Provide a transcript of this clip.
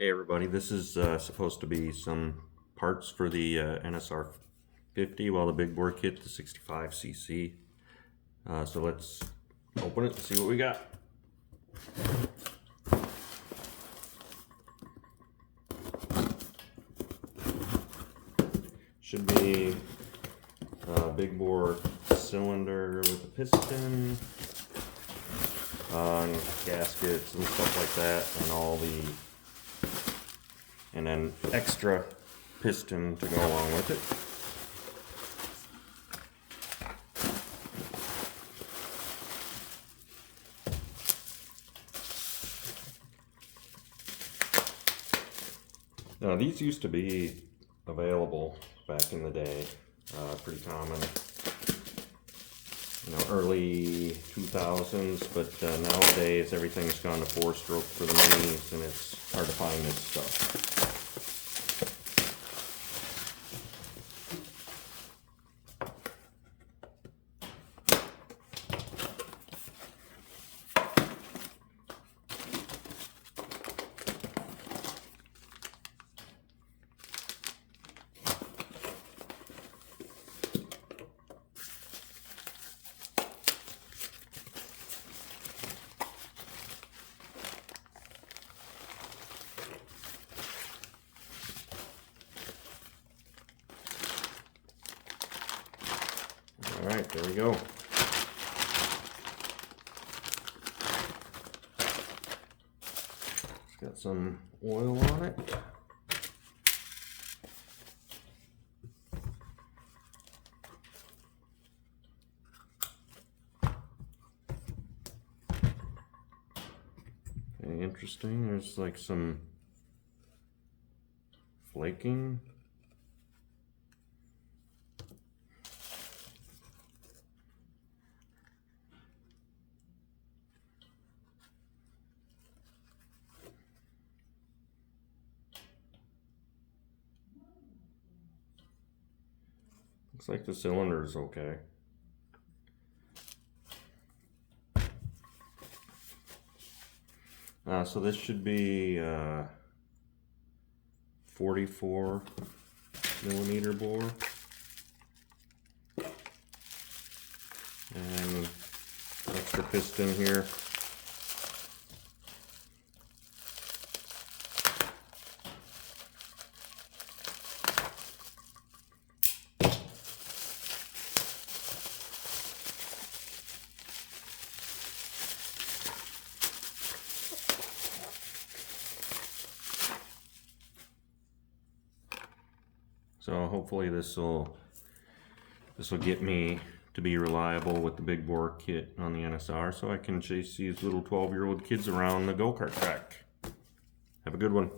Hey everybody, this is supposed to be some parts for the NSR50, while the big bore kit, the 65cc. So let's open it and see what we got. Should be a big bore cylinder with a piston, and gaskets and stuff like that, and then extra piston to go along with it. Now these used to be available back in the day, pretty common, early 2000s, but nowadays everything's gone to 4-stroke for the minis and it's hard to find this stuff. All right, there we go. It's got some oil on it. Okay, interesting. There's like some flaking. Looks like the cylinder is okay. So this should be 44 millimeter bore, and extra piston here. So hopefully this will get me to be reliable with the big bore kit on the NSR, so I can chase these little 12-year-old kids around the go-kart track. Have a good one.